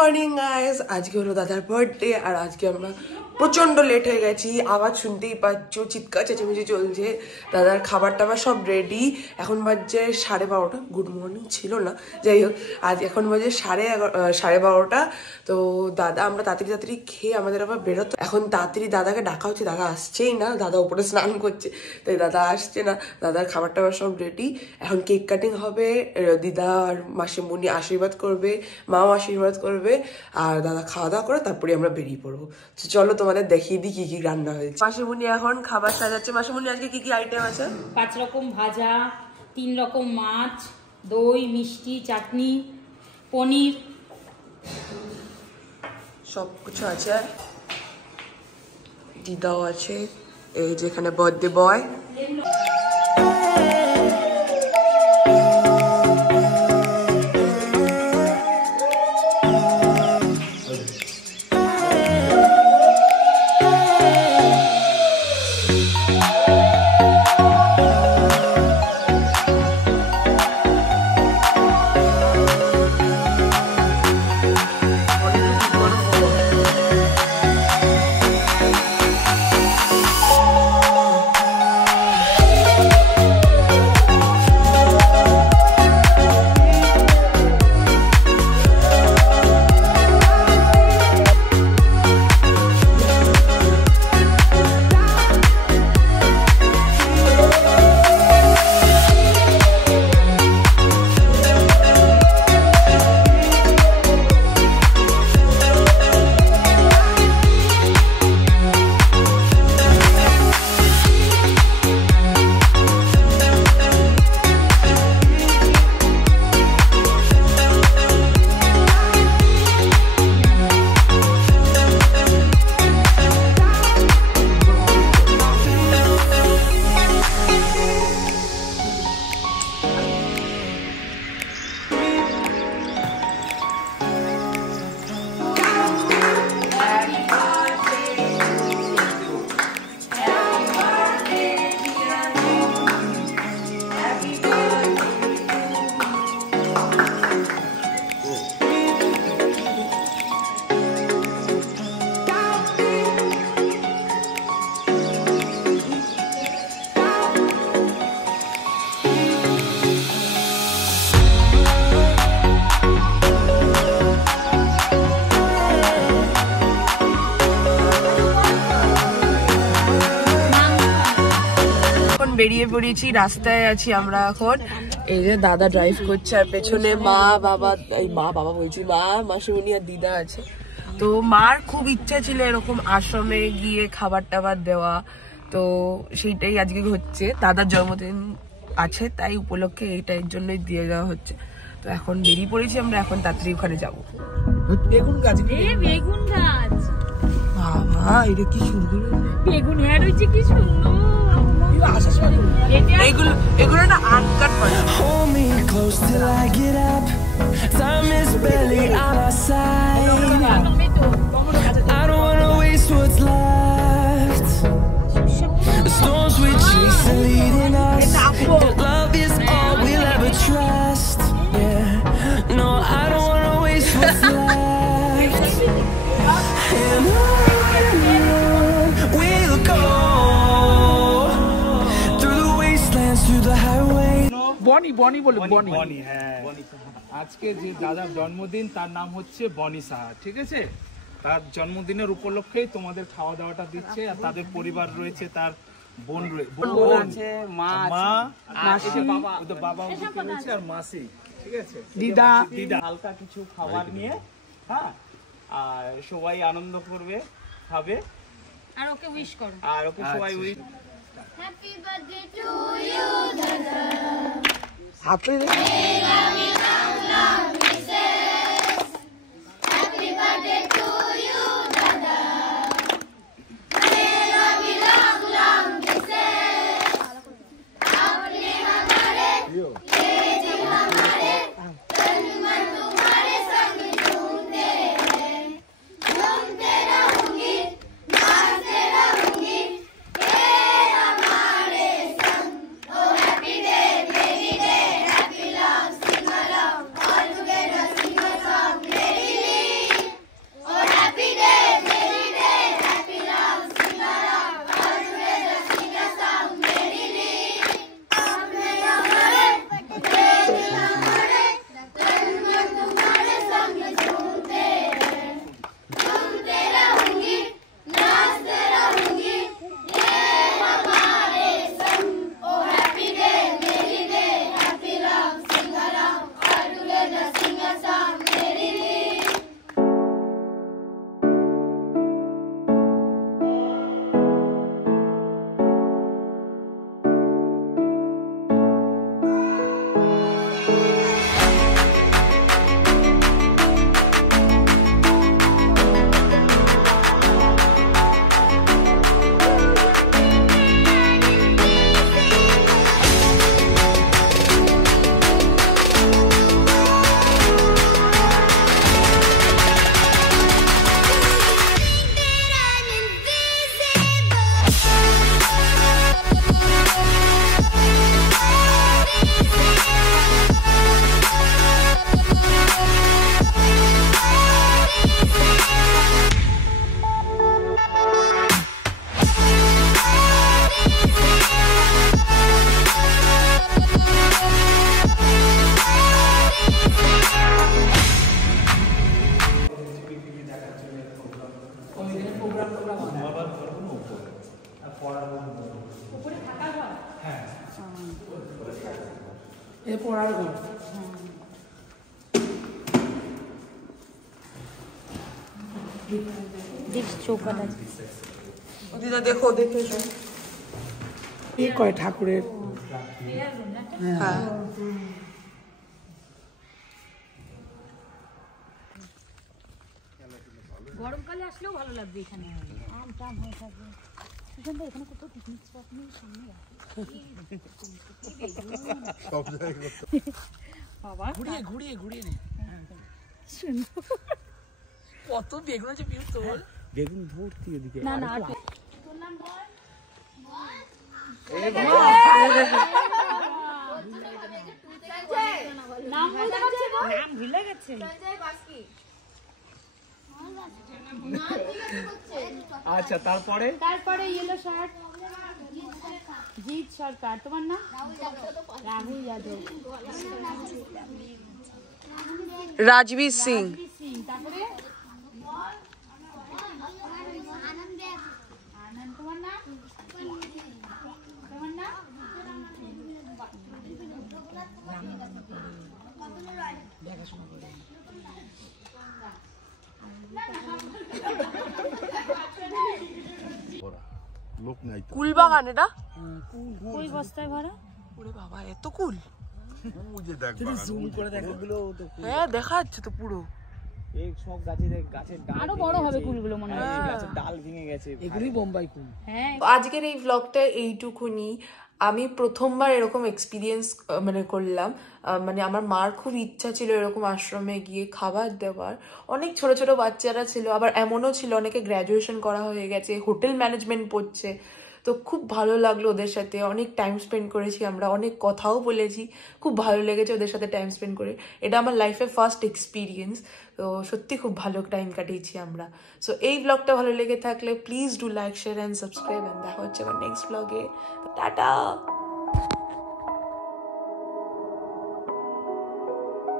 Morning guys, আজকে হলো দাদার বার্থডে আর আজকে আমরা প্রচন্ড লেট হয়ে গেছি। আওয়াজ শুনতেই পাচ্ছ, চিৎকার চেঁচামেচি চলছে। দাদার খাবার টাবার সব রেডি। এখন বাজছে 12:30। গুড মর্নিং ছিল না, যাই হোক আজ এখন বাজে 12:30। তো দাদা আমরা তাড়াতাড়ি খেয়ে আমাদের আবার বেরোতো। এখন তাড়াতাড়ি দাদাকে ডাকা হচ্ছে, দাদা আসছেই না, দাদা উপরে স্নান করছে, তাই দাদা আসছে না। দাদার খাবার টাবার সব রেডি। এখন কেক কাটিং হবে, দিদা আর মাসিমণি আশীর্বাদ করবে, মাও আশীর্বাদ করবে, আর দাদা খাওয়া দাওয়া করে তারপরে আমরা বেরিয়ে পড়বো। তো চলো তোমাদের দেখিয়ে দিই কি কি রান্না হয়েছে। মাসিমণি এখন খাবার সাজাচ্ছে। মাসিমণি আজকে কি কি আইটেম আছে? 5 রকম ভাজা, 3 রকম মাছ, দই, মিষ্টি, চাটনি, পনির, সব কিছু আছে। দিদাও আছে, এই যেখানে বার্থডে বয়। বেরিয়ে পড়েছি, রাস্তায় আছি আমরা এখন। এই যে দাদা ড্রাইভ করছে আর পেছনে মা বাবা বলছি, মা, মাসিমণি আর দিদা আছে। তো মার খুব ইচ্ছা ছিল এরকম আশ্রমে গিয়ে খাবার টাবার দেওয়া, তো সেইটাই আজকে হচ্ছে। দাদার জন্মদিন আছে তাই উপলক্ষে এইটার জন্যই দিয়ে দেওয়া হচ্ছে। তো এখন বেরিয়ে পড়েছি আমরা, এখন তাড়াতাড়ি ওখানে যাবো। বেগুন গাছ, বেগুন গাছ, বাবা এটা কি সুন্দর বেগুন এর হচ্ছে, কি সুন্দর। এগুলো না আনকাট পারে। Hold me close till I get up. Time is barely on our side. I don't wanna waste what's left. The storms we chase are leading us, and love is all we'll ever trust. Yeah, no, I don't wanna waste what's left. And on we'll go. বনি বলে বনি, হ্যাঁ। আজকে যে দাদার জন্মদিন তার নাম হচ্ছে বনি সাহা, ঠিক আছে? তার জন্মদিনের উপলক্ষেই তোমাদের খাওয়া দাওয়াটা দিচ্ছে। আর তাদের পরিবার রয়েছে, তার বোন আছে, মা, বাবা রয়েছে আর মাসি, ঠিক আছে, দিদা হালকা কিছু খাবার নিয়ে, হ্যাঁ, আর সবাই আনন্দ করবে, খাবে, আর ওকে উইশ করো, আর ওকে সবাই wish. Happy birthday to you, Dada. Happy birthday to you, Dada. Long kisses. आपने हमारे ये जी हमारे तन मन तुम्हारे संग झूमते हैं, झूमते रहूंगी, नाचते रहूंगी। Happy day, baby day, happy love, sing along all together. এ পড়ার ঘর। চৌকাট আছে। দিদা দেখো, দেখে এসো। কি কয় ঠাকুরের? হ্যাঁ। গরমকালে আসলেও ভালো লাগবে এখানে, আম টাম হয়ে থাকবে। সুশান্ত, এখানে কোথাও পিকনিক স্পট নেই সামনে? বাবা ঘুরিয়ে ঘুরিয়ে ঘুরিয়ে নে। কত বেগুন আছে পিউ তোর? বেগুন ভর্তি এদিকে। না না, আর নাম বলতে পারছে না, নাম ভুলে গেছে। আচ্ছা, তারপরে ইয়েলো শার্ট জিৎ সরকার। তোমার নাম? রাহুল যাদব। রাজবীর সিং। তারপরে আনন্দ। তোমার নাম? তোমার নাম? কুলবাগান এটা? ওই বস্তায় ভরা। ওরে বাবা, এত কুল! জুম করে দেখো, গুলো তো হ্যাঁ, দেখা যাচ্ছে তো পুরো। এই সব গাছের ডাল আরো বড় হবে কুলগুলো মনে হয়। গাছের ডাল ভেঙে গেছে, এগুলোই বোম্বাই কুল। হ্যাঁ, আজকের এই ব্লগটা এইটুকুনি। আমি প্রথমবার এরকম এক্সপিরিয়েন্স মানে করলাম। মানে আমার মার খুব ইচ্ছা ছিল এরকম আশ্রমে গিয়ে খাবার দেওয়ার। অনেক ছোট ছোট বাচ্চারা ছিল, আবার এমনও ছিল অনেকে গ্র্যাজুয়েশন করা হয়ে গেছে, হোটেল ম্যানেজমেন্ট পড়ছে। তো খুব ভালো লাগলো ওদের সাথে, অনেক টাইম স্পেন্ড করেছি আমরা, অনেক কথাও বলেছি। খুব ভালো লেগেছে ওদের সাথে টাইম স্পেন্ড করে। এটা আমার লাইফে ফার্স্ট এক্সপিরিয়েন্স। তো সত্যি খুব ভালো টাইম কাটিয়েছি আমরা। সো এই ব্লগটা ভালো লেগে থাকলে please do like, share and subscribe. দেখা হচ্ছে আমার নেক্সট ব্লগে। টাটা।